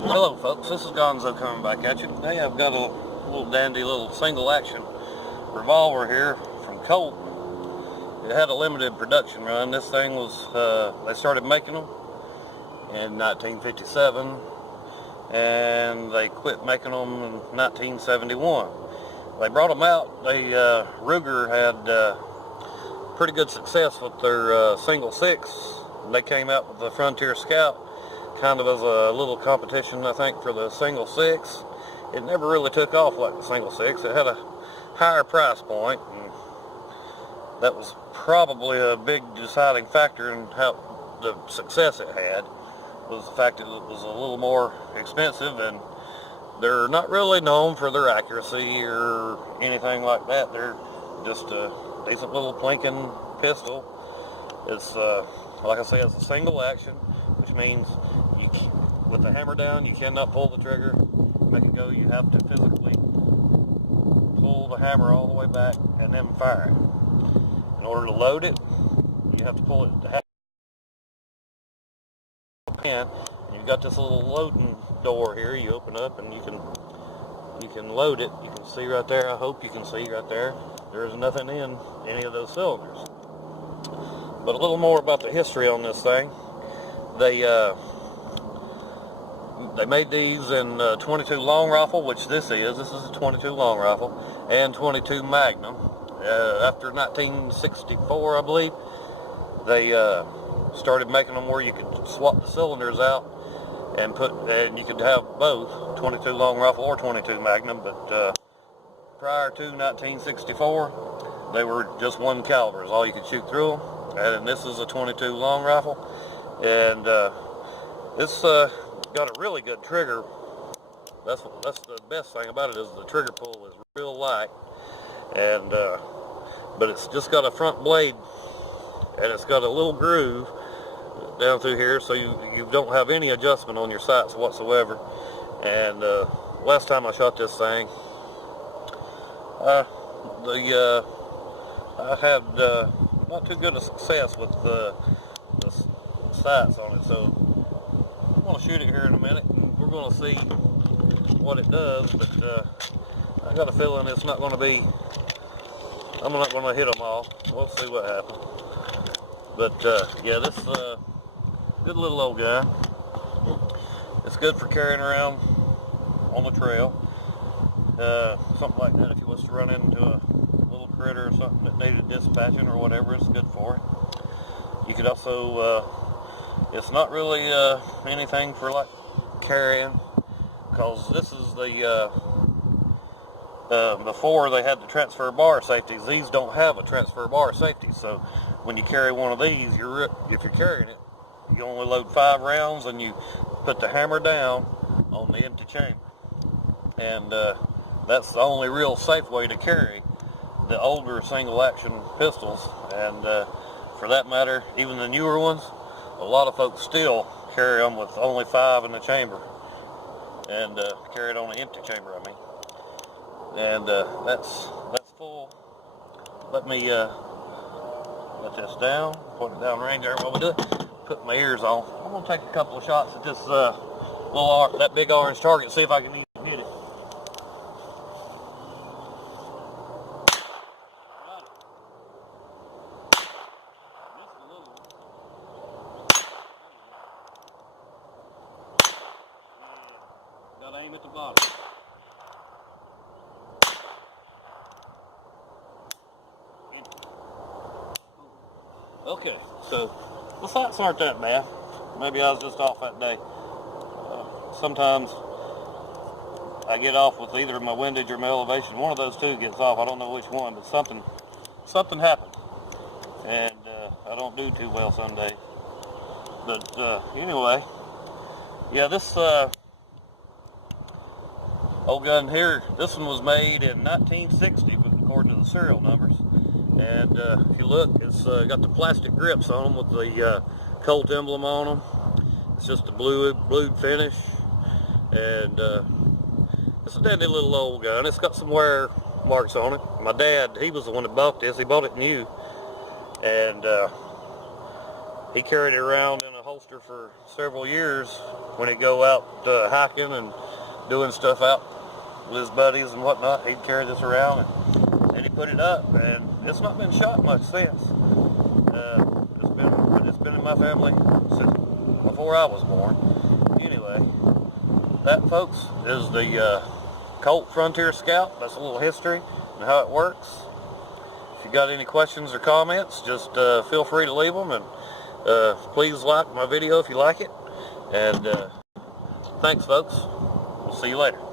Hello folks, this is Gonzo coming back at you. Today I've got a little dandy little single action revolver here from Colt. It had a limited production run. This thing was, they started making them in 1957 and they quit making them in 1971. They brought them out. Ruger had pretty good success with their single six. They came out with the Frontier Scout kind of as a little competition, I think, for the single six. It never really took off like the single six. It had a higher price point, and that was probably a big deciding factor in how the success it had, was the fact that it was a little more expensive, and they're not really known for their accuracy or anything like that. They're just a decent little plinking pistol. It's like I say, it's a single action, which means with the hammer down, you cannot pull the trigger, make it go. You have to physically pull the hammer all the way back and then fire it. In order to load it, you have to pull it to half and you've got this little loading door here. You open up and you can load it. You can see right there. I hope you can see right there. There is nothing in any of those cylinders. But a little more about the history on this thing. They made these in 22 long rifle, which this is a 22 long rifle, and 22 Magnum. After 1964, I believe, they started making them where you could swap the cylinders out and you could have both 22 long rifle or 22 Magnum. But prior to 1964, they were just one caliber, is all you could shoot through them. And this is a 22 long rifle, and it's got a really good trigger. That's the best thing about it, is the trigger pull is real light, and but it's just got a front blade, and it's got a little groove down through here, so you don't have any adjustment on your sights whatsoever. And last time I shot this thing, I had not too good a success with the sights on it, so I'm going to shoot it here in a minute. We're going to see what it does, but I got a feeling it's not going to be, I'm not going to hit them all. We'll see what happens. But yeah, this good little old guy. It's good for carrying around on the trail, something like that. If you was to run into a little critter or something that needed dispatching or whatever, it's good for it. You could also, it's not really anything for like carrying, because this is the before they had the transfer bar safeties. These don't have a transfer bar safety, so when you carry one of these, if you're carrying it, you only load 5 rounds, and you put the hammer down on the empty chamber, and that's the only real safe way to carry the older single action pistols. And for that matter, even the newer ones, a lot of folks still carry them with only 5 in the chamber, and carry it on an empty chamber, I mean. And that's full. Let me let this down, put it down range there while we do it. Put my ears on. I'm gonna take a couple of shots at this that big orange target, see if I can even hit it. Got to aim at the bottom. Okay, so the sights aren't that bad. Maybe I was just off that day. Sometimes I get off with either my windage or my elevation. One of those two gets off. I don't know which one, but something happened, and I don't do too well some days. But anyway, yeah, this old gun here, this one was made in 1960, according to the serial numbers. And if you look, it's got the plastic grips on them with the Colt emblem on them. It's just a blued finish, and it's a dandy little old gun. It's got some wear marks on it. My dad, he was the one that bought this. He bought it new, and he carried it around in a holster for several years when he'd go out hiking and doing stuff out with his buddies and whatnot. He'd carry this around, and he put it up, and it's not been shot much since. It's been in my family since before I was born. Anyway, that, folks, is the Colt Frontier Scout. That's a little history and how it works. If you got any questions or comments, just feel free to leave them, and please like my video if you like it. And thanks, folks. We'll see you later.